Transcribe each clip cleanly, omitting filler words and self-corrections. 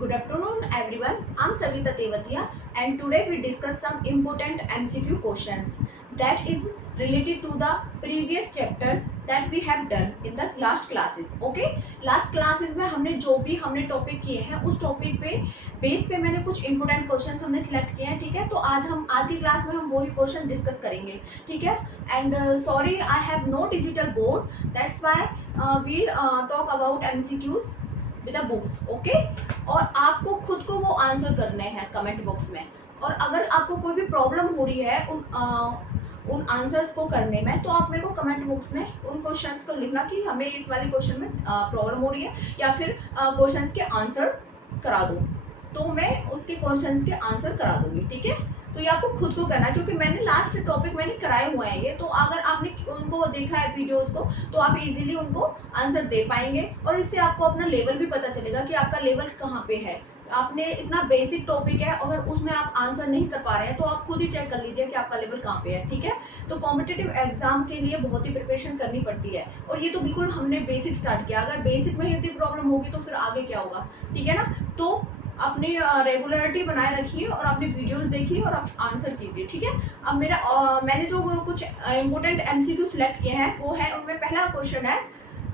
Good afternoon everyone. I'm Savita Tewatia and today we discuss some important MCQ questions that is related to the previous chapters that we have done in the last classes. Okay? Last classes में हमने topic किए हैं उस topic पे base पे मैंने कुछ important questions हमने सिलेक्ट किए हैं. ठीक है, तो आज की क्लास में हम वही क्वेश्चन डिस्कस करेंगे. ठीक है, and sorry I have no digital board, that's why we talk about MCQs with the books. Okay, और आपको खुद को वो आंसर करने हैं कमेंट बॉक्स में. और अगर आपको कोई भी प्रॉब्लम हो रही है उन आंसर्स को करने में, तो आप मेरे को कमेंट बॉक्स में उन क्वेश्चंस को लिखना कि हमें इस वाले क्वेश्चन में प्रॉब्लम हो रही है, या फिर क्वेश्चंस के आंसर करा दो, तो मैं उसके क्वेश्चंस के आंसर करा दूंगी. ठीक है, तो ये आपको खुद को करना है, क्योंकि मैंने लास्ट टॉपिक मैंने कराए हुए हैं ये, तो अगर आपने उनको देखा है वीडियोस को, तो आप इजीली उनको आंसर दे पाएंगे. और इससे आपको अपना लेवल भी पता चलेगा कि आपका लेवल कहाँ पे है. आपने इतना बेसिक टॉपिक है, अगर उसमें आप आंसर नहीं कर पा रहे हैं तो आप खुद ही चेक कर लीजिए कि आपका लेवल कहाँ पे है. ठीक है, तो कॉम्पिटिटिव एग्जाम के लिए बहुत ही प्रिपरेशन करनी पड़ती है, और ये तो बिल्कुल हमने बेसिक स्टार्ट किया. अगर बेसिक में ही इतनी प्रॉब्लम होगी तो फिर आगे क्या होगा. ठीक है ना, तो अपनी रेगुलरिटी बनाए रखिए और अपनी वीडियोस देखिए और आप आंसर कीजिए. ठीक है, अब मैंने जो कुछ इंपोर्टेंट MCQ सिलेक्ट किए हैं वो है, उनमें पहला क्वेश्चन है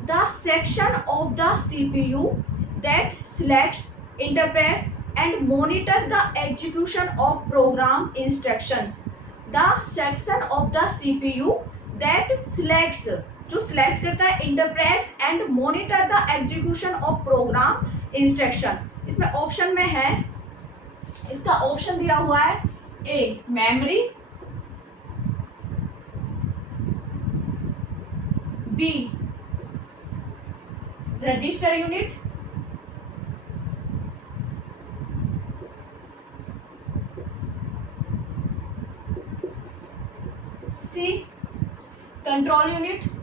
the section of the CPU that selects, interprets and monitor the execution of program instructions. The section of the CPU that selects, जो सिलेक्ट करता है, interprets and monitor the execution of program instruction. इसमें option में है, इसका option दिया हुआ है A memory, B register unit, C control unit,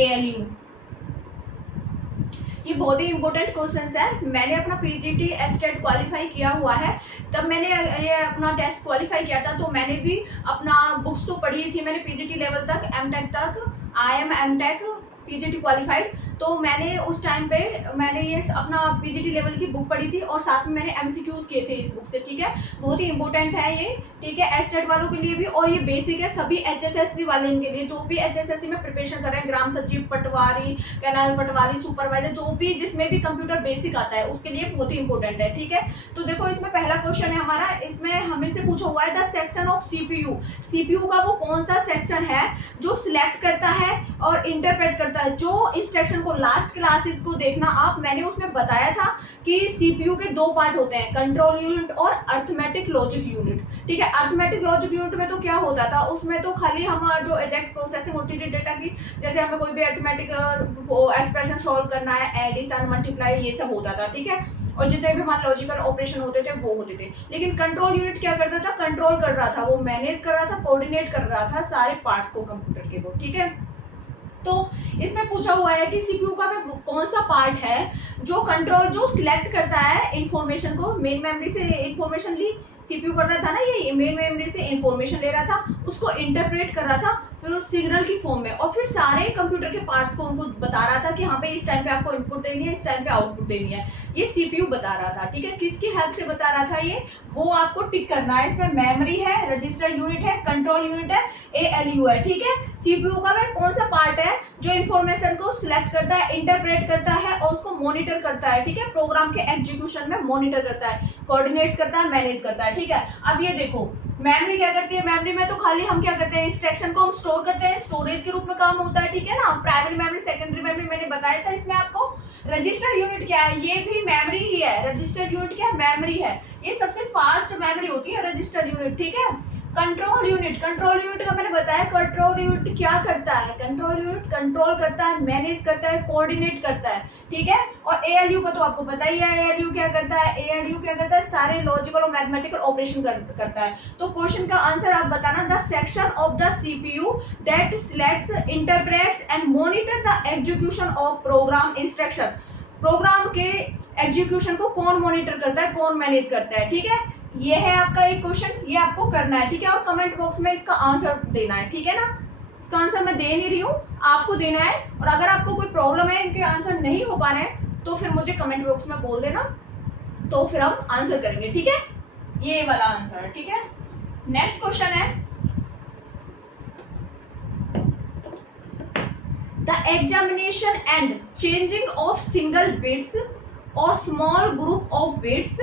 ALU. ये बहुत ही इंपॉर्टेंट क्वेश्चंस है. मैंने अपना PGT एचटेट क्वालिफाई किया हुआ है, तब मैंने ये अपना टेस्ट क्वालिफाई किया था, तो मैंने भी अपना बुक्स तो पढ़ी थी. मैंने PGT लेवल तक, MTech तक, IM MTech PGT क्वालिफाइड, तो मैंने उस टाइम पे मैंने ये अपना PGT लेवल की बुक पढ़ी थी, और साथ में मैंने MCQs किए थे इस बुक से. ठीक है, बहुत ही इंपॉर्टेंट है ये. ठीक है, एचटेट वालों के लिए भी, और ये बेसिक है सभी HSSC वाले के लिए, जो भी HSSC में प्रिपरेशन कर रहे हैं, ग्राम सचिव, पटवारी, कैनाल पटवारी, सुपरवाइजर, जो भी जिसमें भी कंप्यूटर बेसिक आता है उसके लिए बहुत ही इंपॉर्टेंट है. ठीक है, तो देखो इसमें पहला क्वेश्चन है हमारा, इसमें हमें से पूछा हुआ है द सेक्शन ऑफ CPU का वो कौन सा सेक्शन है जो सिलेक्ट करता है और इंटरप्रेट करता है. जो इंस्ट्रक्शन को लास्ट क्लासेस को देखना आप, मैंने उसमें बताया था कि CPU के दो पार्ट होते हैं, कंट्रोल यूनिट और अर्थमेटिक लॉजिक यूनिट. ठीक है, अर्थमेटिक लॉजिक यूनिट में तो क्या होता था, उसमें तो खाली हम जो एग्जैक्ट प्रोसेसिंग होती थी डेटा की, जैसे हमें कोई भी अर्थमेटिक एक्सप्रेशन सॉल्व करना है, एडिशन, मल्टीप्लाई, ये सब होता था. ठीक है, और जितने भी हमारे लॉजिकल ऑपरेशन होते थे वो होते थे. लेकिन कंट्रोल यूनिट क्या करता था, कंट्रोल कर रहा था, वो मैनेज कर रहा था, कोऑर्डिनेट कर रहा था सारे पार्ट्स को कंप्यूटर के वो. ठीक है, तो इसमें पूछा हुआ है कि CPU का कौन सा पार्ट है जो सिलेक्ट करता है इंफॉर्मेशन को. मेन मेमोरी से इंफॉर्मेशन ली, CPU कर रहा था ना, ये मेन मेमोरी से इंफॉर्मेशन ले रहा था, उसको इंटरप्रेट कर रहा था, फिर उस सिग्नल की फॉर्म में, और फिर सारे कंप्यूटर के पार्ट्स को उनको बता रहा था कि हाँ भाई इस टाइम पे आपको इनपुट देनी है, इस टाइम पे आउटपुट देनी है. ये CPU बता रहा था. ठीक है, किसकी हेल्प से बता रहा था ये, वो आपको टिक करना है. इसमें मेमोरी है, रजिस्टर यूनिट है, कंट्रोल यूनिट है, ALU है. ठीक है, CPU का वह कौन सा पार्ट है जो इंफॉर्मेशन को सिलेक्ट करता है, इंटरप्रेट करता है और उसको मॉनिटर करता है. ठीक है, प्रोग्राम के एग्जीक्यूशन में मॉनिटर करता है, कोऑर्डिनेट्स करता है, मैनेज करता है. ठीक है, अब ये देखो मेमोरी क्या करती है. मेमोरी में तो खाली हम क्या करते हैं, इंस्ट्रक्शन को हम स्टोर करते हैं, स्टोरेज के रूप में काम होता है. ठीक है ना, प्राइमरी मेमोरी, सेकेंडरी मेमोरी मैंने बताया था. इसमें आपको रजिस्टर यूनिट क्या है, ये भी मेमोरी ही है. रजिस्टर यूनिट क्या है, मेमोरी है. ये सबसे फास्ट मेमोरी होती है रजिस्टर यूनिट. ठीक है, कंट्रोल यूनिट का मैंने बताया, कंट्रोल यूनिट क्या करता है, कंट्रोल यूनिट कंट्रोल करता है, मैनेज करता है, कोऑर्डिनेट करता है. ठीक है, और ALU का तो आपको पता ही है, ALU क्या करता है, सारे लॉजिकल और मैथमेटिकल ऑपरेशन करता है. तो क्वेश्चन का आंसर आप बताना, the section of the CPU that selects, interprets and monitor the execution of program instruction. Program के एग्जीक्यूशन को कौन मॉनिटर करता है, कौन मैनेज करता है. ठीक है, ये है आपका एक क्वेश्चन, ये आपको करना है. ठीक है, और कमेंट बॉक्स में इसका आंसर देना है. ठीक है ना, इसका आंसर मैं दे नहीं रही हूँ, आपको देना है। और अगर आपको कोई प्रॉब्लम है, इनके आंसर नहीं हो पा रहे हैं, तो फिर मुझे कमेंट बॉक्स में बोल देना, तो फिर हम आंसर करेंगे, ठीक है। ये वाला आंसर, ठीक है। नेक्स्ट क्वेश्चन है, the examination and changing of single bits और small group of bits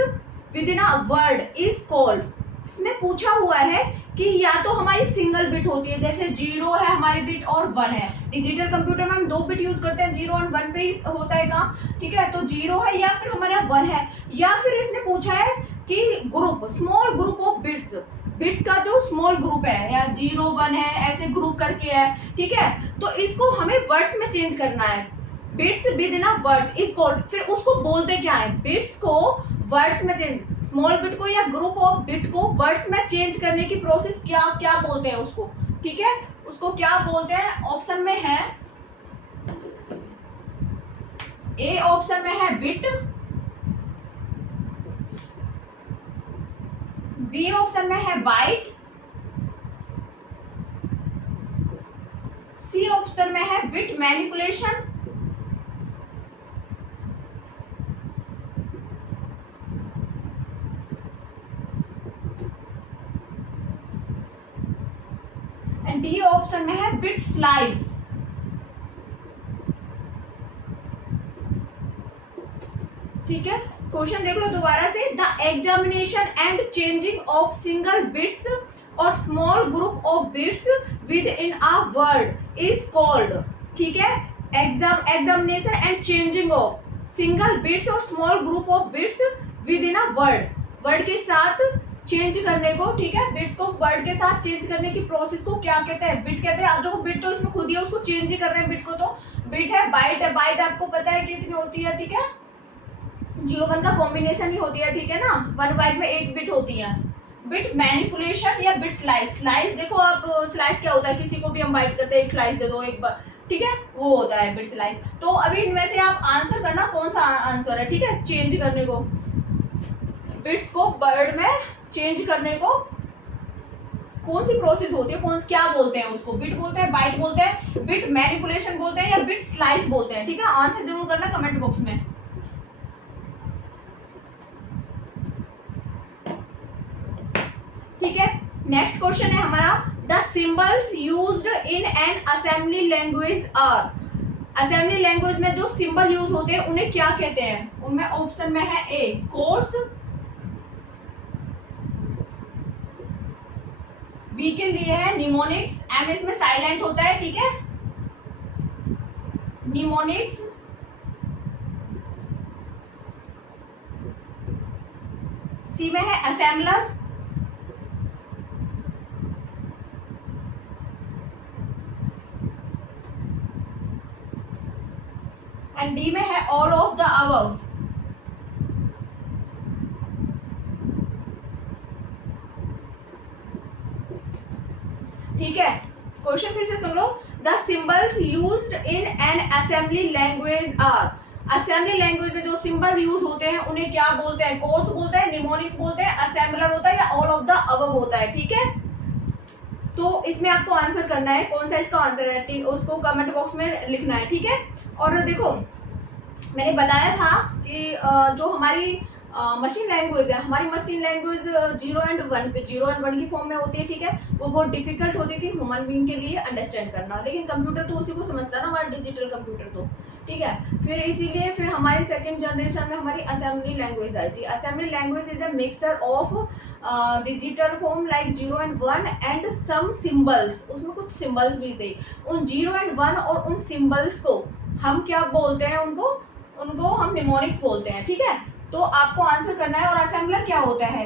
within a word is called. इसमें पूछा हुआ है कि या तो हमारी सिंगल बिट होती है, जैसे 0 है हमारी बिट और 1 है। डिजिटल कंप्यूटर में हम 2 बिट यूज करते हैं, 0 और 1 पे ही होता है काम, ठीक है। तो 0 है या फिर हमारा 1 है, या फिर इसने पूछा है कि group, small group of bits, bits का जो स्मॉल ग्रुप है, या 0 1 है, ऐसे ग्रुप करके है, ठीक है। तो इसको हमें वर्ड्स में चेंज करना है। Bits within a words is called, फिर उसको बोलते क्या है, बिट्स को वर्ड्स में चेंज, स्मॉल बिट को या ग्रुप ऑफ बिट को वर्ड्स में चेंज करने की प्रोसेस क्या क्या बोलते हैं उसको, ठीक है। उसको क्या बोलते हैं, ऑप्शन में है, ए ऑप्शन में है बिट, बी ऑप्शन में है बाइट, सी ऑप्शन में है bit manipulation, and D option में है बिट स्लाइस। ठीक है, क्वेश्चन देख लो दोबारा से, the examination and changing of single bits और small group of bits within a word is called, ठीक है। Examination and changing of single bits और small group of bits within a word, word के साथ change करने को, ठीक है, बिट्स को वर्ड के साथ चेंज करने की प्रोसेस को क्या कहते हैं, बिट कहते हैं। आप देखो बिट तो इसमें खुद ही है, उसको चेंज ही कर रहे हैं बिट को, तो बिट है। बाइट है, बाइट आपको पता है कितनी होती है, ठीक है, 0 1 का कॉम्बिनेशन ही होती है, ठीक है ना। 1 बाइट में 8 बिट होती है। बिट मैनिपुलेशन या बिट स्लाइस, स्लाइस देखो आप, स्लाइस क्या होता है, किसी को भी हम बाइट करते हैं, एक स्लाइस दे दो एक बार, ठीक है, वो होता है बिट स्लाइस। तो अभी इनमें से आप आंसर करना कौन सा आंसर है, ठीक है। चेंज करने को, बिट्स को वर्ड में चेंज करने को कौन सी प्रोसेस होती है, कौन क्या बोलते हैं उसको, बिट बोलते हैं, बाइट बोलते हैं, बिट मैनिपुलेशन बोलते हैं, या बिट स्लाइस बोलते हैं, ठीक है। आंसर जरूर करना कमेंट बॉक्स में। ठीक है, नेक्स्ट क्वेश्चन है हमारा, the symbols used in an assembly language are. Assembly language में जो सिंबल यूज होते हैं उन्हें क्या कहते हैं, उनमें ऑप्शन में है ए कोड्स, बी के लिए है निमोनिक्स, एम इसमें साइलेंट होता है, ठीक है, निमोनिक्स, सी में है असेंबलर, एंड डी में है ऑल ऑफ द अबव। ठीक है, क्वेश्चन फिर से सुन लो, the symbols used in an assembly language are. Assembly language में जो सिंबल यूज होते हैं उन्हें क्या बोलते हैं, कोड्स बोलते हैं, निमोनिक्स बोलते हैं, असेंबलर होता है, या ऑल ऑफ द अबव होता है, ठीक है। तो इसमें आपको आंसर करना है, कौन सा इसका आंसर है, उसको कमेंट बॉक्स में लिखना है, ठीक है। और देखो मैंने बताया था कि जो हमारी मशीन लैंग्वेज है, हमारी मशीन लैंग्वेज 0 एंड 1 पे, 0 एंड 1 की फॉर्म में होती है, ठीक है। वो बहुत डिफिकल्ट होती थी ह्यूमन बीइंग के लिए अंडरस्टैंड करना, लेकिन कंप्यूटर तो उसी को समझता है ना, हमारा डिजिटल कंप्यूटर तो, ठीक है। फिर इसीलिए फिर हमारी सेकंड जनरेशन में हमारी असेंबली लैंग्वेज आई थी। Assembly language is a mixture of digital form like 0 and 1 and some symbols, उसमें कुछ सिंबल्स भी थे। उन 0 एंड 1 और उन सिंबल्स को हम क्या बोलते हैं, उनको हम निमोनिक्स बोलते हैं, ठीक है। तो आपको आंसर करना है। और असेंबलर क्या होता है,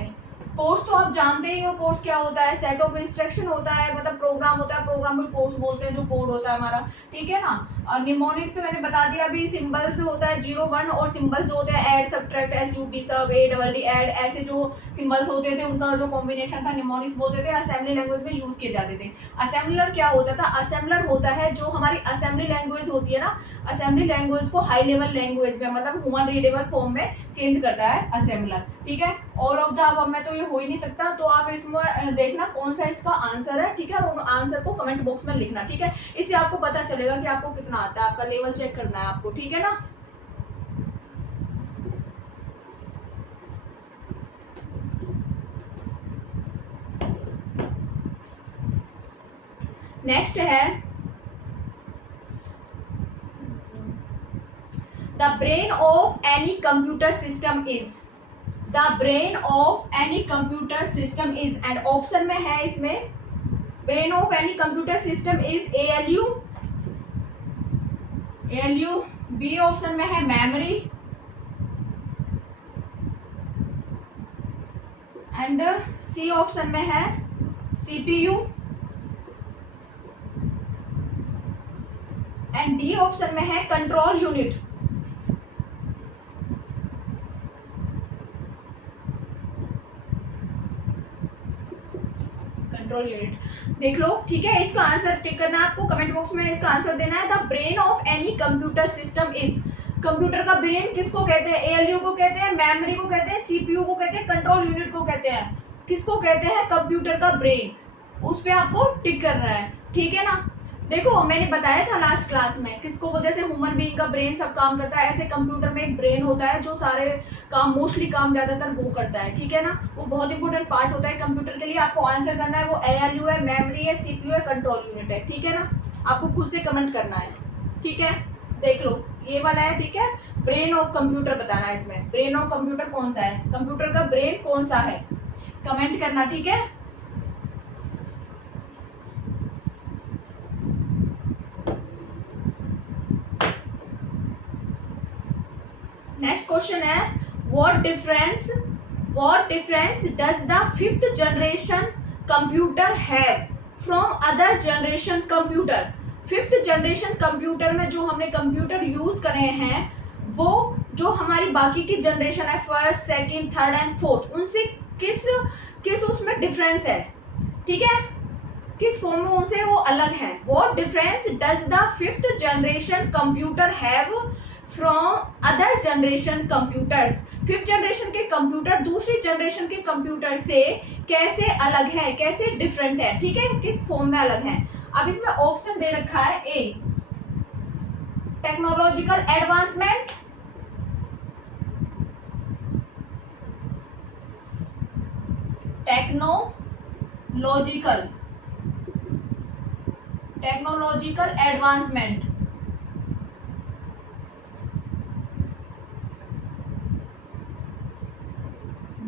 कोर्स तो आप जानते ही हो, कोर्स क्या होता है, सेट ऑफ इंस्ट्रक्शन होता है, मतलब प्रोग्राम होता है, प्रोग्राम को कोर्स बोलते हैं, जो कोड होता है हमारा, ठीक है ना। और निमोनिक्स मैंने बता दिया अभी, सिंबल्स होता है 0 1, और सिंबल्स होते हैं ऐड, सब्ट्रैक्ट, SUB, सब, ADD, ऐड, ऐसे जो सिंबल्स होते थे उनका जो कॉम्बिनेशन था निमोनिक्स बोलते थे, असेंबली लैंग्वेज में यूज किए जाते थे। असेंबलर क्या होता था, असेंबलर होता है जो हमारी असेंबली लैंग्वेज होती है ना, असेंबली लैंग्वेज को हाई लेवल लैंग्वेज में, मतलब ह्यूमन रीडेबल फॉर्म में चेंज करता है असेंबलर, ठीक है। ऑल ऑफ द अबव में तो ये हो ही नहीं सकता, तो आप इसमें देखना कौन सा इसका आंसर है, ठीक है, और आंसर को कमेंट बॉक्स में लिखना, ठीक है। इससे आपको पता चलेगा कि आपको कितना आता है, आपका लेवल चेक करना है आपको, ठीक है ना। नेक्स्ट है the brain of any computer system is, the brain of any computer system is, and option में है इसमें brain of any computer system is ALU, ALU, B option में है मेमोरी, एंड सी ऑप्शन में है CPU, and D option में है control unit. Control unit देख लो, ठीक है। इसका आंसर टिक करना है आपको, कमेंट बॉक्स में इसका आंसर देना है। The brain of any computer system is, computer का ब्रेन किसको कहते हैं? एएलयू को कहते हैं, मेमोरी को कहते हैं, सीपीयू को कहते हैं, कंट्रोल यूनिट को कहते हैं। किसको कहते हैं? कंप्यूटर का ब्रेन, उस पे आपको टिक करना है, ठीक है ना। देखो मैंने बताया था लास्ट क्लास में, किसको वो जैसे ह्यूमन बीइंग का ब्रेन सब काम करता है, ऐसे कंप्यूटर में एक ब्रेन होता है जो सारे काम, मोस्टली काम ज्यादातर वो करता है, ठीक है ना। वो बहुत इंपॉर्टेंट पार्ट होता है कंप्यूटर के लिए। आपको आंसर करना है वो एएलयू है, मेमोरी है, सीपीयू है, कंट्रोल यूनिट है, ठीक है ना। आपको खुद से कमेंट करना है, ठीक है। देख लो ये वाला है, ठीक है। ब्रेन ऑफ कंप्यूटर बताना है इसमें, ब्रेन ऑफ कंप्यूटर कौन सा है, कंप्यूटर का ब्रेन कौन सा है, कमेंट करना, ठीक है। नेक्स्ट क्वेश्चन है what difference does the 5th generation computer have from other generation computer. 5th generation computer में जो हमने कंप्यूटर यूज करे हैं वो जो हमारी बाकी की जनरेशन है, first, second, third and fourth, उनसे किस उसमें डिफरेंस है, ठीक है, किस फॉर्म में उनसे वो अलग है। What difference does the 5th generation computer have from other generation computers. 5th generation के कंप्यूटर दूसरी जनरेशन के कंप्यूटर से कैसे अलग है, कैसे डिफरेंट है, ठीक है, किस फॉर्म में अलग है। अब इसमें ऑप्शन दे रखा है A technological advancement, technological advancement,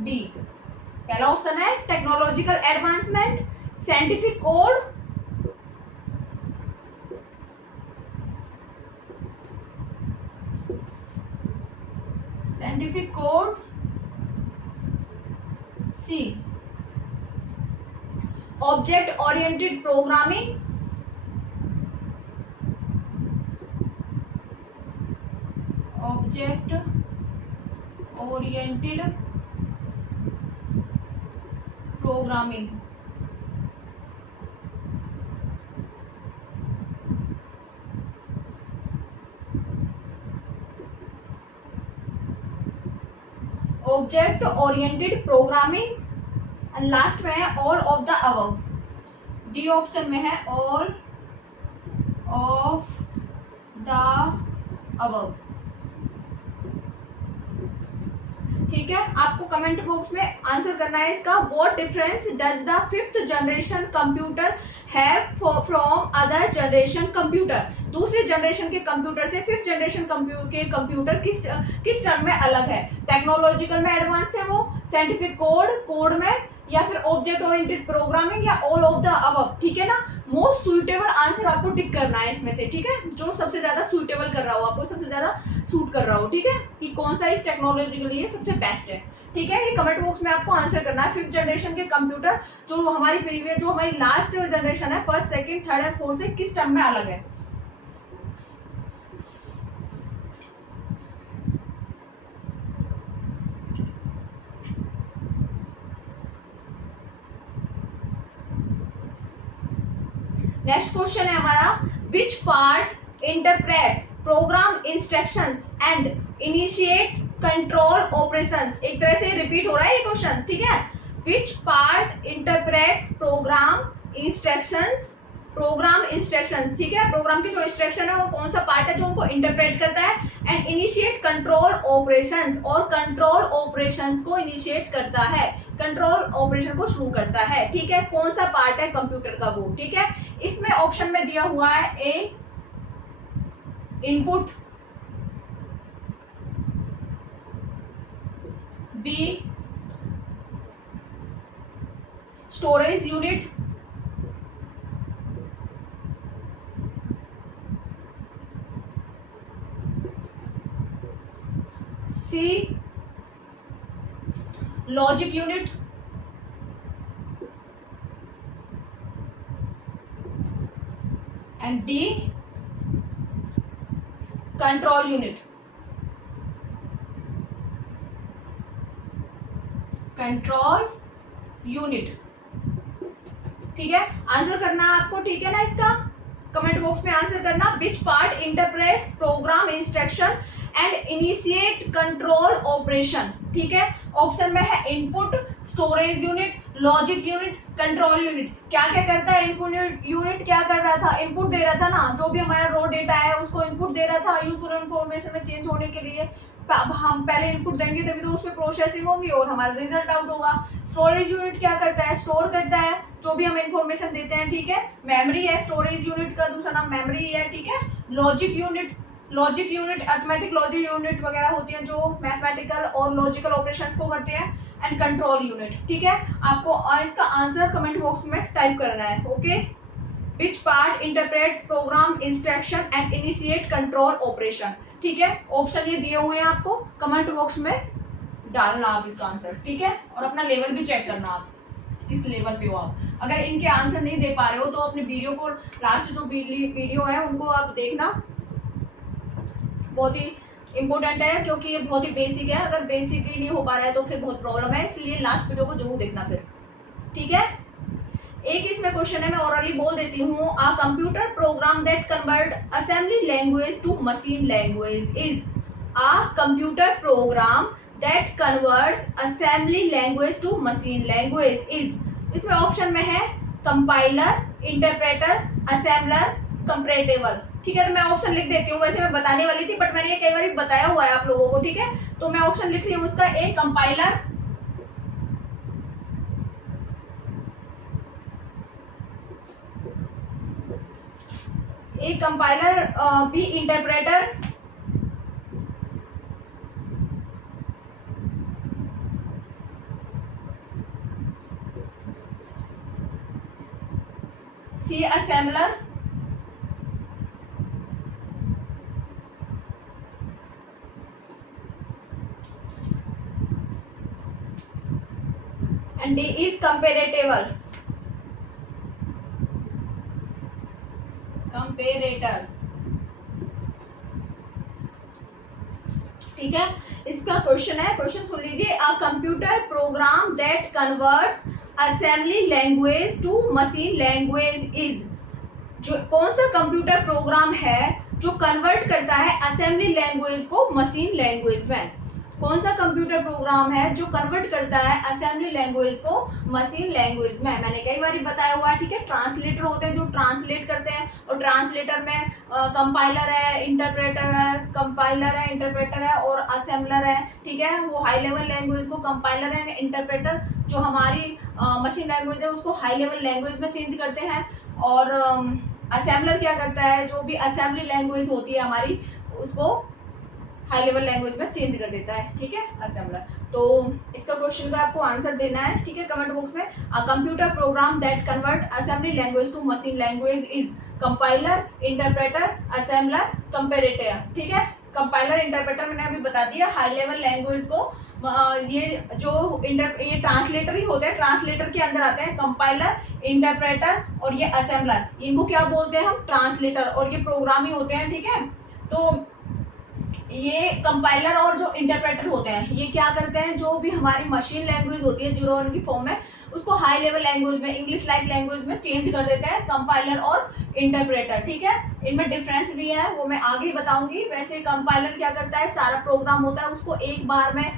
B पहला ऑप्शन है technological advancement, scientific code, C object oriented programming, object oriented programming. Object oriented programming, and last में है all of the above, D option में है ऑल ऑफ द अबव, ठीक है। आपको comment box में आंसर करना है इसका। What difference does the 5th generation computer have from other generation computer. दूसरे जनरेशन के कंप्यूटर से 5th जनरेशन के कंप्यूटर किस टर्म में अलग है। टेक्नोलॉजिकल में एडवांस थे वो, साइंटिफिक कोड में, या फिर ऑब्जेक्ट ओरिएंटेड प्रोग्रामिंग, या ऑल ऑफ द अबव, ठीक है ना। मोस्ट सुइटेबल आंसर आपको टिक करना है इसमें से, ठीक है, जो सबसे ज्यादा सुइटेबल कर रहा हो, आपको सबसे ज्यादा सूट कर रहा हो, ठीक है, कि कौन सा इस टेक्नोलॉजी के लिए सबसे बेस्ट है, ठीक है। ये कमेंट बॉक्स में आपको आंसर करना है। 5th जनरेशन के कंप्यूटर जो हमारी प्रीवियस, जो हमारी लास्ट जनरेशन है, first, second, third and fourth से किस टर्म में अलग है। नेक्स्ट क्वेश्चन है हमारा which part interprets program instructions and initiate control operations, एक तरह से रिपीट हो रहा है ये क्वेश्चन, ठीक है। Which part interprets program instructions, program instructions, ठीक है, प्रोग्राम के जो इंस्ट्रक्शन है वो कौन सा पार्ट है जो उनको इंटरप्रेट करता है, एंड इनिशिएट कंट्रोल ऑपरेशंस, और कंट्रोल ऑपरेशंस को इनिशिएट करता है, कंट्रोल ऑपरेशन को शुरू करता है, ठीक है। कौन सा पार्ट है कंप्यूटर का वो, ठीक है। इसमें ऑप्शन में दिया हुआ है A input, B storage unit, C logic unit, and D control unit, control unit, ठीक है। आंसर करना आपको, ठीक है ना, इसका कमेंट बॉक्स में आंसर करना। विच part interprets programme instruction and initiate control operation, ठीक है। ऑप्शन में है input, storage unit, logic unit, control unit. क्या क्या करता है इनपुट यूनिट, क्या कर रहा था, इनपुट दे रहा था ना, जो भी हमारा रॉ डेटा है उसको इनपुट दे रहा था यूजफुल इंफॉर्मेशन में चेंज होने के लिए। हम पहले इनपुट देंगे तभी तो उसमें प्रोसेसिंग होगी और हमारा रिजल्ट आउट होगा। स्टोरेज यूनिट क्या करता है, स्टोर करता है जो भी हम इंफॉर्मेशन देते हैं, ठीक है। मेमोरी है स्टोरेज यूनिट का दूसरा नाम मेमोरी है, ठीक है। Logic unit, logic unit arithmetic logic unit वगैरह होती है जो मैथमेटिकल और लॉजिकल ऑपरेशंस को करते हैं, एंड कंट्रोल यूनिट, ठीक है। आपको इसका आंसर कमेंट बॉक्स में टाइप करना है, okay. Which part interprets programme instruction and initiate control operation, ठीक है। ऑप्शन ये दिए हुए हैं, आपको कमेंट बॉक्स में डालना आप इसका आंसर, ठीक है। और अपना लेवल भी चेक करना आप किस लेवल पे हो आप। अगर इनके आंसर नहीं दे पा रहे हो तो अपने वीडियो को, लास्ट जो वीडियो है उनको आप देखना, बहुत ही इंपॉर्टेंट है क्योंकि ये बहुत ही बेसिक है। अगर बेसिक ही नहीं हो पा रहा है तो फिर बहुत प्रॉब्लम है, इसलिए लास्ट वीडियो को जरूर देखना फिर, ठीक है। एक इसमें क्वेश्चन है, मैं ऑरली बोल देती हूँ। A computer program that convert assembly language to machine language is, a computer program that converts assembly language to machine language is. इसमें ऑप्शन में है कंपाइलर, इंटरप्रेटर, असेंबलर, कंपैरेटिबल, ठीक है। तो मैं ऑप्शन लिख देती हूँ, वैसे मैं बताने वाली थी बट मैंने ये कई बार बताया हुआ है आप लोगों को, ठीक है। तो मैं ऑप्शन लिख रही हूँ उसका, A compiler, A compiler, B interpreter, C assembler, and D is comparable, comparator, ठीक है। इसका क्वेश्चन है, क्वेश्चन सुन लीजिए। A computer program that converts assembly language to machine language is, जो कौन सा कंप्यूटर प्रोग्राम है जो कन्वर्ट करता है असेंबली लैंग्वेज को मशीन लैंग्वेज में। कौन सा कंप्यूटर प्रोग्राम है जो कन्वर्ट करता है असेंबली लैंग्वेज को मशीन लैंग्वेज में। मैंने कई बार बताया हुआ है, ठीक है। ट्रांसलेटर होते हैं जो ट्रांसलेट करते हैं, और ट्रांसलेटर में कंपाइलर है, इंटरप्रेटर है, कंपाइलर है, इंटरप्रेटर है और असेंबलर है, ठीक है। वो हाई लेवल लैंग्वेज को कंपाइलर एंड इंटरप्रेटर, जो हमारी मशीन लैंग्वेज है उसको हाई लेवल लैंग्वेज में चेंज करते हैं, और असेंबलर क्या करता है, जो भी असेंबली लैंग्वेज होती है हमारी उसको हाई लेवल लैंग्वेज में चेंज कर देता है, ठीक है, असेंबलर। तो इसका क्वेश्चन का आपको आंसर देना है, ठीक है, कमेंट बॉक्स में। A computer program that convert assembly language to machine language is compiler, interpreter, assembler, comparator, ठीक है। कंपाइलर, इंटरप्रेटर मैंने अभी बता दिया। हाई लेवल लैंग्वेज को ये जो ये ट्रांसलेटर ही होते हैं, ट्रांसलेटर के अंदर आते हैं कंपाइलर, इंटरप्रेटर और ये असेंबलर, इनको क्या बोलते हैं हम, ट्रांसलेटर, और ये प्रोग्राम ही होते हैं, ठीक है। तो ये कंपाइलर और जो इंटरप्रेटर होते हैं ये क्या करते हैं, जो भी हमारी मशीन लैंग्वेज होती है 0 1 की फॉर्म में उसको हाई लेवल लैंग्वेज में, इंग्लिश लाइक लैंग्वेज में चेंज कर देते हैं कंपाइलर और इंटरप्रेटर। ठीक है, इनमें डिफरेंस भी है, वो मैं आगे ही बताऊंगी। वैसे कंपाइलर क्या करता है, सारा प्रोग्राम होता है उसको एक बार में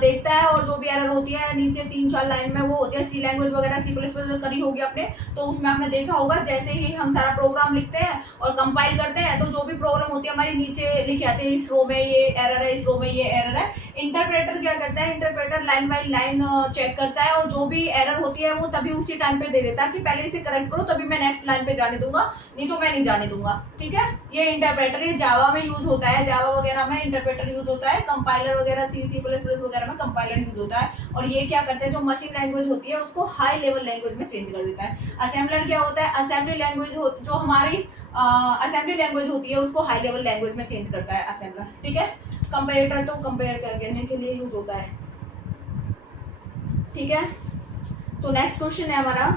देखता है, और जो भी एरर होती है नीचे 3-4 लाइन में वो होती है। सी लैंग्वेज वगैरह C++ करी होगी आपने, तो उसमें आपने देखा होगा जैसे ही हम सारा प्रोग्राम लिखते हैं और कंपाइल करते हैं तो जो भी प्रॉब्लम होती है हमारी नीचे लिखे आते हैं, इस रो में ये एरर है, इस रो में ये एरर है। इंटरप्रेटर क्या करता है, interpreter line by line check करता है, और जो भी एरर होती है वो तभी उसी टाइम पे दे देता है कि पहले इसे करेक्ट करो तभी मैं नेक्स्ट लाइन पे जाने दूंगा, नहीं तो मैं नहीं जाने दूंगा। ठीक है, ये इंटरप्रेटर ये जावा में यूज होता है, जावा वगैरह में इंटरप्रेटर यूज होता है, कंपाइलर वगैरह C++ वगैरह में कंपाइलर यूज होता है। और ये क्या करते हैं, जो मशीन लैंग्वेज होती है उसको हाई लेवल लैंग्वेज में चेंज कर देता है। असेंबलर क्या होता है, असेंबली लैंग्वेज जो हमारी असेंबली लैंग्वेज होती है उसको हाई लेवल लैंग्वेज में चेंज करता है असेंबलर। ठीक है, कंपेरेटर तो कंपेयर करने के लिए यूज होता है। ठीक है, तो नेक्स्ट क्वेश्चन है हमारा,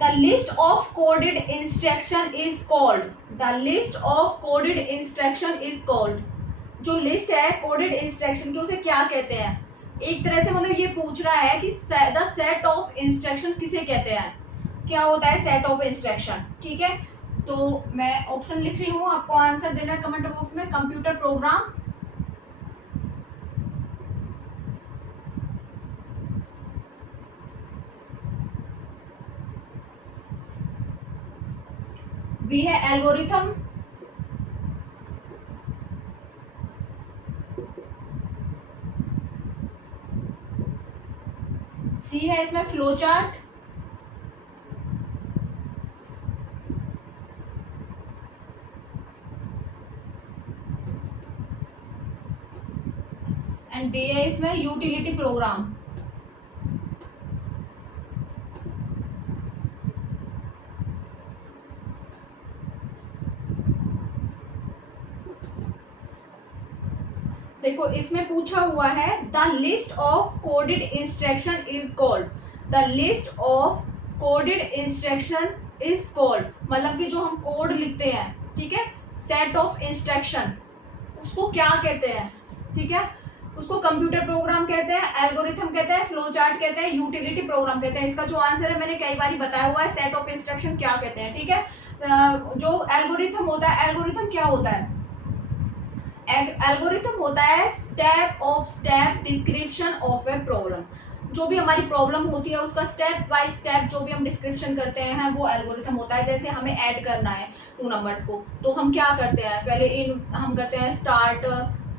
the list of coded instruction is called, the list of coded instruction is called, जो लिस्ट है कोडेड इंस्ट्रक्शन की उसे क्या कहते हैं। एक तरह से मतलब ये पूछ रहा है कि द सेट ऑफ इंस्ट्रक्शन किसे कहते हैं, क्या होता है सेट ऑफ इंस्ट्रक्शन। ठीक है, तो मैं ऑप्शन लिख रही हूँ, आपको आंसर देना है कमेंट बॉक्स में। कंप्यूटर प्रोग्राम, बी है एल्गोरिथम, सी है इसमें फ्लो चार्ट, एंड डी है इसमें यूटिलिटी प्रोग्राम। देखो इसमें पूछा हुआ है the list of coded instruction is called, the list of coded instruction is called, मतलब कि जो हम कोड लिखते हैं, ठीक है, सेट ऑफ इंस्ट्रक्शन, उसको क्या कहते हैं। ठीक है, उसको कंप्यूटर प्रोग्राम कहते हैं, एल्गोरिथम कहते हैं, फ्लो चार्ट कहते हैं, यूटिलिटी प्रोग्राम कहते हैं। इसका जो आंसर है मैंने कई बार बताया हुआ है, सेट ऑफ इंस्ट्रक्शन क्या कहते हैं। ठीक है, जो एल्गोरिथम होता है, एल्गोरिथम क्या होता है, एल्गोरिथम होता है step of step description of a problem. जो भी हमारी प्रॉब्लम होती है उसका स्टेप बाय स्टेप जो भी हम डिस्क्रिप्शन करते हैं वो एल्गोरिथम होता है। जैसे हमें ऐड करना है 2 नंबर्स को, तो हम क्या करते हैं, पहले हम करते हैं स्टार्ट,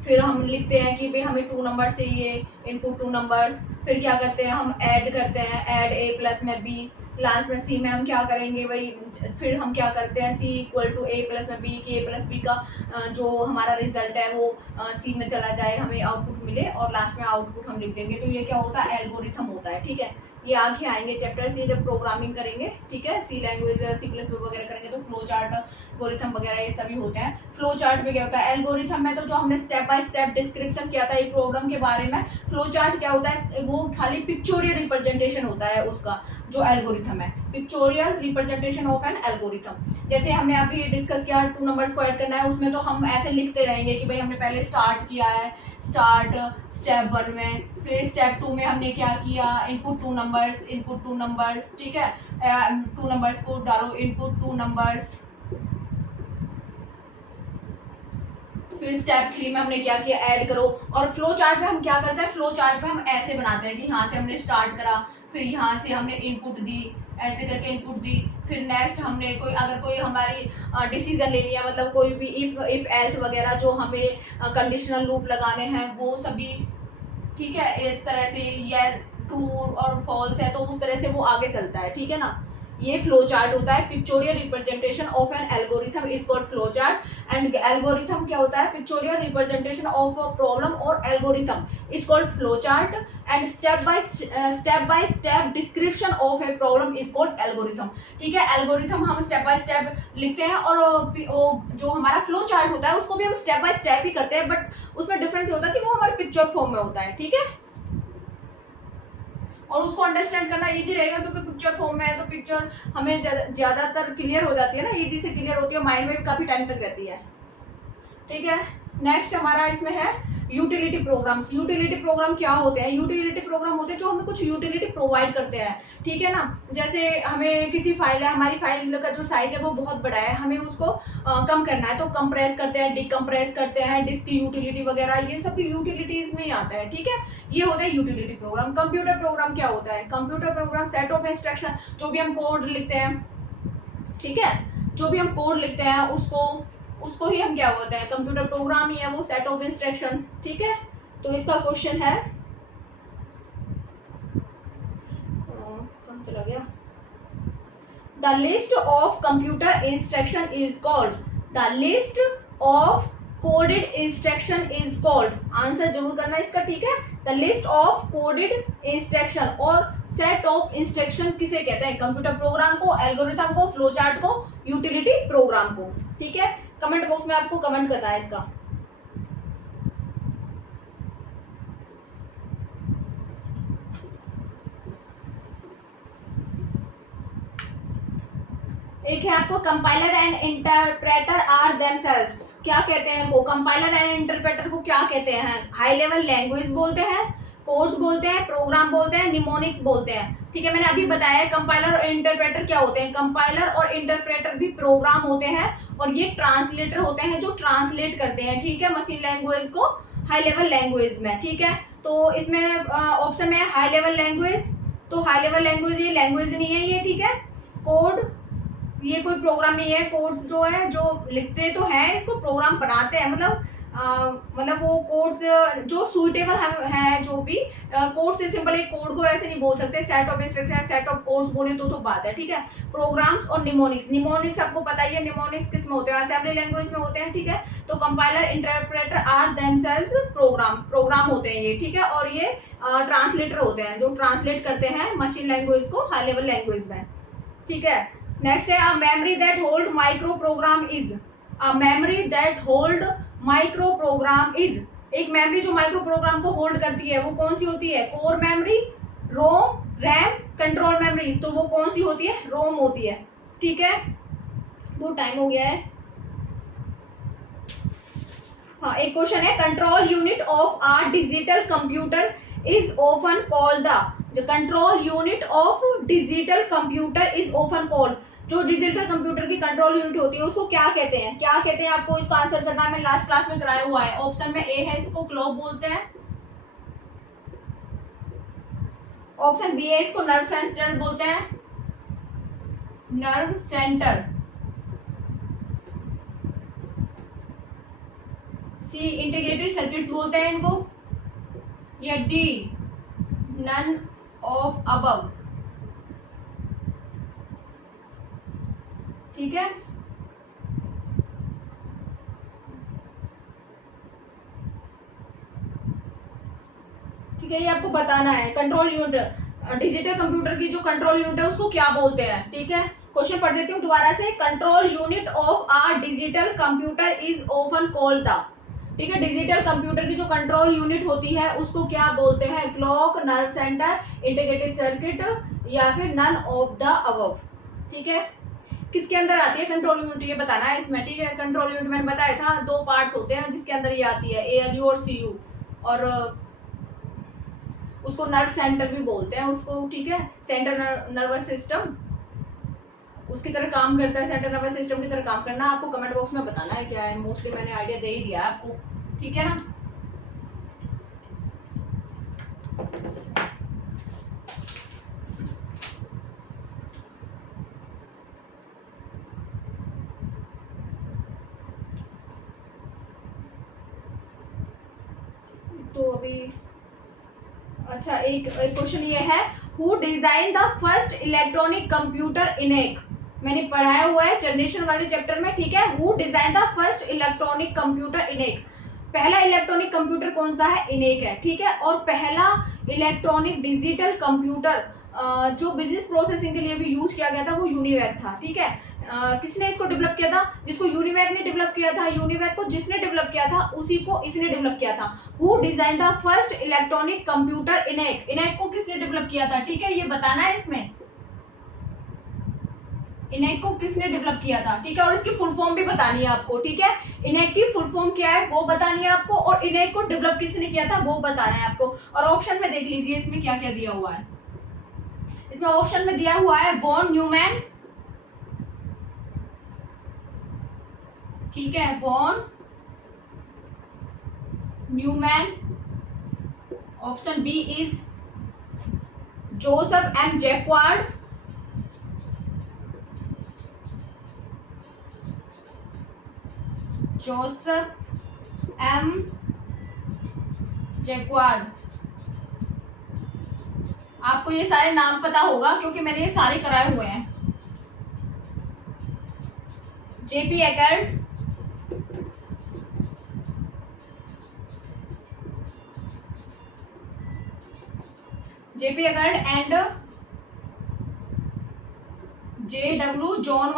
फिर हम लिखते हैं कि भाई हमें 2 नंबर चाहिए, इनपुट 2 नंबर्स, फिर क्या करते हैं हम ऐड करते हैं, ऐड A प्लस में B, लास्ट में C में हम क्या करेंगे भाई, फिर हम क्या करते हैं C equal to A plus में B, कि A प्लस B का जो हमारा रिजल्ट है वो C में चला जाए, हमें आउटपुट मिले, और लास्ट में आउटपुट हम लिख देंगे। तो ये क्या होता है, एल्गोरिथम होता है। ठीक है, ये आगे आएंगे चैप्टर से जब प्रोग्रामिंग करेंगे। ठीक है, C लैंग्वेज C++ वगैरह करेंगे तो फ्लो चार्ट, एल्गोरिथम वगैरह ये सभी होते हैं। फ्लो चार्ट में क्या होता है, एल्गोरिथम में तो जो हमने स्टेप बाय स्टेप डिस्क्रिप्शन किया था एक प्रॉब्लम के बारे में, फ्लो चार्ट क्या होता है, वो खाली पिक्चोरियल रिप्रेजेंटेशन होता है उसका। जो एल्गोरिथम है, pictorial representation of an algorithm. जैसे हमने अभी डिस्कस किया 2 नंबर्स को ऐड करना है, उसमें तो हम ऐसे लिखते रहेंगे कि भाई हमने पहले स्टार्ट किया है, स्टार्ट स्टेप 1 में, फिर स्टेप 2 में हमने क्या किया, इनपुट 2 नंबर्स, इनपुट 2 नंबर्स। ठीक है, 2 नंबर्स को डालो, इनपुट 2 नंबर्स, फिर स्टेप 3 में हमने क्या किया, ऐड करो। और फ्लो चार्ट में हम क्या करते हैं, फ्लो चार्ट में हम ऐसे बनाते हैं कि यहाँ से हमने स्टार्ट करा, फिर यहाँ से हमने इनपुट दी, ऐसे करके इनपुट दी, फिर नेक्स्ट हमने अगर कोई हमारी डिसीजन लेनी है, मतलब कोई भी इफ एल्स वगैरह जो हमें कंडीशनल लूप लगाने हैं वो सभी। ठीक है, इस तरह से ये ट्रू और फॉल्स है तो उस तरह से वो आगे चलता है। ठीक है ना, ये फ्लो चार्ट होता है। Pictorial representation of an algorithm is called flow chart. And algorithm क्या होता है, pictorial representation of a problem और algorithm is called flow chart. And step by step description of a problem is called algorithm. ठीक है, algorithm हम step by step लिखते हैं, और जो हमारा फ्लो चार्ट होता है उसको भी हम स्टेप बाय स्टेप ही करते हैं, बट उसमें डिफरेंस होता है कि वो हमारे पिक्चर फॉर्म में होता है। ठीक है, और उसको अंडरस्टैंड करना इजी रहेगा, क्योंकि पिक्चर फॉर्म में है तो पिक्चर हमें ज्यादातर क्लियर हो जाती है ना, इजी से क्लियर होती है, माइंड में भी काफी टाइम तक रहती है। ठीक है, नेक्स्ट हमारा इसमें है यूटिलिटी प्रोग्राम्स। यूटिलिटी प्रोग्राम क्या होते हैं? यूटिलिटी प्रोग्राम होते हैं जो हमें कुछ यूटिलिटी प्रोवाइड करते हैं, ठीक है ना। जैसे हमें किसी फाइल है, हमारी फाइल का जो साइज है वो बहुत बड़ा है, हमें उसको कम करना है तो कंप्रेस करते हैं, डिकम्प्रेस करते हैं, डिस्क यूटिलिटी वगैरह, ये सब यूटिलिटीज में ही आता है। ठीक है, ये होता है यूटिलिटी प्रोग्राम। कंप्यूटर प्रोग्राम क्या होता है? Computer program set of instruction, जो भी हम कोड लिखते हैं, ठीक है, जो भी हम कोड लिखते हैं उसको ही हम क्या होते हैं, कंप्यूटर प्रोग्राम ही है वो, सेट ऑफ इंस्ट्रक्शन। ठीक है, तो इसका क्वेश्चन है, कहाँ चला गया, the list of computer instruction is called, the list of coded instruction is called, answer जरूर करना इसका। ठीक है, the list of coded instruction और सेट ऑफ इंस्ट्रक्शन किसे कहते हैं? कंप्यूटर प्रोग्राम को, एल्गोरिथम को, फ्लो चार्ट को, यूटिलिटी प्रोग्राम को। ठीक है, कमेंट बॉक्स में आपको कमेंट करना है इसका। एक है आपको compiler and interpreter are themselves, क्या कहते हैं वो? कंपाइलर एंड इंटरप्रेटर को क्या कहते हैं? हाई लेवल लैंग्वेज बोलते हैं, कोड्स बोलते हैं, प्रोग्राम बोलते हैं, निमोनिक्स बोलते हैं। ठीक है, मैंने अभी बताया कंपाइलर और इंटरप्रेटर क्या होते हैं। कंपाइलर और इंटरप्रेटर भी प्रोग्राम होते हैं और ये ट्रांसलेटर होते हैं जो ट्रांसलेट करते हैं, ठीक है, मशीन लैंग्वेज को हाई लेवल लैंग्वेज में। ठीक है, तो इसमें ऑप्शन में हाई लेवल लैंग्वेज, तो हाई लेवल लैंग्वेज ये लैंग्वेज नहीं है ये। ठीक है, कोड ये कोई प्रोग्राम नहीं है, कोड्स जो है जो लिखते तो हैं, इसको प्रोग्राम बनाते हैं, मतलब वो कोड्स जो सुइटेबल है, जो भी कोड्स से सिंपल एक कोड को ऐसे नहीं बोल सकते, set of instruction, set of codes बोले तो बात है। ठीक है, प्रोग्राम्स और निमोनिक्स, निमोनिक्स आपको पता ही है, निमोनिक्स किस में होते हैं? असेंबली लैंग्वेज में होते हैं। ठीक है, तो compiler interpreter are themselves program होते हैं ये। ठीक है, और ये ट्रांसलेटर होते हैं जो ट्रांसलेट करते हैं मशीन लैंग्वेज को हाई लेवल लैंग्वेज में। ठीक है, नेक्स्ट है a memory that hold micro program is, a memory that hold micro program is, एक मेमोरी जो माइक्रो प्रोग्राम को होल्ड करती है वो कौन सी होती है? कोर मेमोरी, रोम, रैम, कंट्रोल मेमोरी, तो वो कौन सी होती है? रोम होती है। ठीक है, बहुत टाइम हो गया है। हाँ, एक क्वेश्चन है, control unit of a digital computer is often called the control unit of digital computer is often called, जो डिजिटल कंप्यूटर की कंट्रोल यूनिट होती है उसको क्या कहते हैं? क्या कहते हैं आपको इसका आंसर करना है, मैं लास्ट क्लास में कराया हुआ है। ऑप्शन में ए है, इसको क्लॉक बोलते हैं। ऑप्शन बी है, इसको नर्व सेंटर बोलते हैं, nerve centre. C integrated circuits बोलते हैं इनको, या डी नन ऑफ अबव। ठीक है, ठीक है, ये आपको बताना है। कंट्रोल यूनिट, डिजिटल कंप्यूटर की जो कंट्रोल यूनिट है उसको क्या बोलते हैं? ठीक है, क्वेश्चन पढ़ देती हूँ दोबारा से। Control unit of a digital computer is often called the, ठीक है, डिजिटल कंप्यूटर की जो कंट्रोल यूनिट होती है उसको क्या बोलते हैं? Clock, nerve centre, integrated circuit, या फिर नन ऑफ द अबव। ठीक है, किसके अंदर आती है कंट्रोल यूनिट, ये बताना है इसमें। ठीक है, कंट्रोल यूनिट मैंने बताया था दो पार्ट्स होते हैं जिसके अंदर ये आती है, ALU और CU, और उसको नर्व सेंटर भी बोलते हैं उसको। ठीक है, सेंट्रल नर्वस सिस्टम उसकी तरह काम करता है, सेंट्रल नर्वस सिस्टम की तरह काम करना। आपको कमेंट बॉक्स में बताना है क्या है, मोस्टली मैंने आइडिया दे ही दिया है आपको। ठीक है ना, तो अभी अच्छा एक क्वेश्चन ये है, who design the first electronic computer ENIAC, मैंने पढ़ाया हुआ है जनरेशन वाले चैप्टर में। ठीक है, who design the first electronic computer ENIAC, पहला इलेक्ट्रॉनिक कंप्यूटर कौन सा है? इनेक है। ठीक है, और पहला इलेक्ट्रॉनिक डिजिटल कंप्यूटर जो बिजनेस प्रोसेसिंग के लिए भी यूज किया गया था वो यूनिवैक था। ठीक है, किसने इसको डेवलप किया था? जिसको यूनिवैक ने डेवलप किया था। यूनिवैक को जिसने डेवलप किया था उसी को इसने डेवलप किया था। Who design the first electronic computer? ENIAC. ENIAC को किसने डेवलप किया था? ठीक है, ये बताना है इसमें, इनेक को किसने डेवलप किया था। ठीक है, और इसकी फुल फॉर्म भी बतानी है आपको। ठीक है, इनेक की फुल फॉर्म क्या है वो बतानी है आपको, और इनेक को डेवलप किसने किया था वो बताना है आपको। और ऑप्शन में देख लीजिए इसमें क्या क्या दिया हुआ है। इसमें ऑप्शन में दिया हुआ है वॉन न्यूमैन, ठीक है, von Neumann. Option B is Joseph M Jacquard, Joseph M Jacquard. आपको ये सारे नाम पता होगा क्योंकि मैंने ये सारे कराए हुए हैं। JP Eckert, JP Eckert and JW John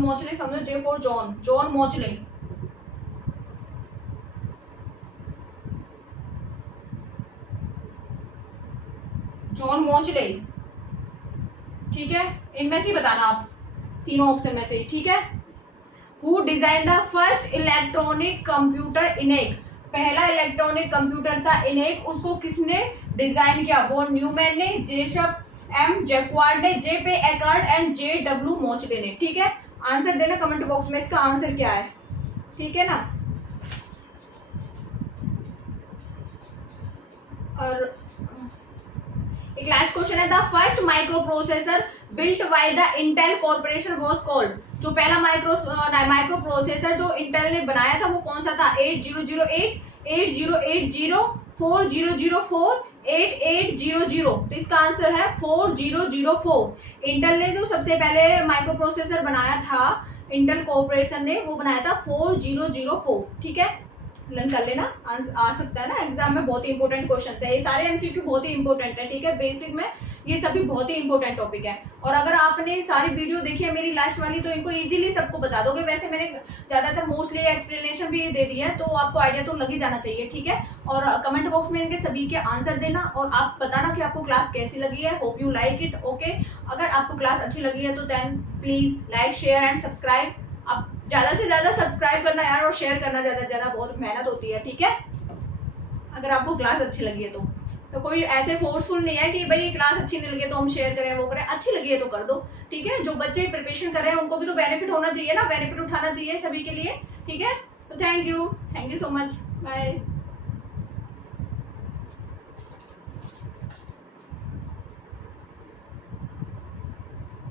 Mauchly, समझो J for John Mauchly. John Mauchly, ठीक है, इनमें से बताना आप, तीनों ऑप्शन में से। ठीक है, who design the first electronic computer? ENIAC. पहला इलेक्ट्रॉनिक कंप्यूटर था इनेक, उसको किसने डिजाइन किया? वो न्यूमैन ने, जोसेफ एम जैक्वार्ड ने, जेपी एकर्ड एंड JW मोचले ने। ठीक है, आंसर देना कमेंट बॉक्स में, इसका आंसर क्या है। ठीक है ना। और एक लास्ट क्वेश्चन है, the first micro processor built by the Intel corporation was called? जो पहला माइक्रो प्रोसेसर जो इंटेल ने बनाया था वो कौन सा था? 8008, 8080, 4004, 8800। तो इसका आंसर है 4004। इंटेल ने जो सबसे पहले माइक्रो प्रोसेसर बनाया था, इंटेल कॉर्पोरेशन ने, वो बनाया था 4004। ठीक है, लर्न कर लेना, आ सकता है ना एग्जाम में। बहुत ही इंपॉर्टेंट क्वेश्चन है ये सारे, MCQ बहुत ही इंपॉर्टेंट है। ठीक है, बेसिक में ये सभी बहुत ही इंपॉर्टेंट टॉपिक है। और अगर आपने सारी वीडियो देखी है मेरी लास्ट वाली तो इनको इजीली सबको बता दोगे। वैसे मैंने ज्यादातर मोस्टली एक्सप्लेनेशन भी दे दी है, तो आपको आइडिया तो लग ही जाना चाहिए। ठीक है, और कमेंट बॉक्स में इनके सभी के आंसर देना और आप बताना कि आपको क्लास कैसी लगी है। Hope you like it. Okay, अगर आपको क्लास अच्छी लगी है तो then please like, share and subscribe. आप ज्यादा से ज्यादा सब्सक्राइब करना यार, और शेयर करना ज्यादा से ज्यादा, बहुत मेहनत होती है। ठीक है, अगर आपको क्लास अच्छी लगी है तो कोई ऐसे फोर्सफुल नहीं है कि भाई ये क्लास अच्छी नहीं लगी तो हम शेयर करें, वो करें। अच्छी लगी है तो कर दो। ठीक है, जो बच्चे प्रिपरेशन कर रहे हैं उनको भी तो बेनिफिट होना चाहिए ना, बेनिफिट उठाना चाहिए सभी के लिए। ठीक है, तो thank you so much, bye.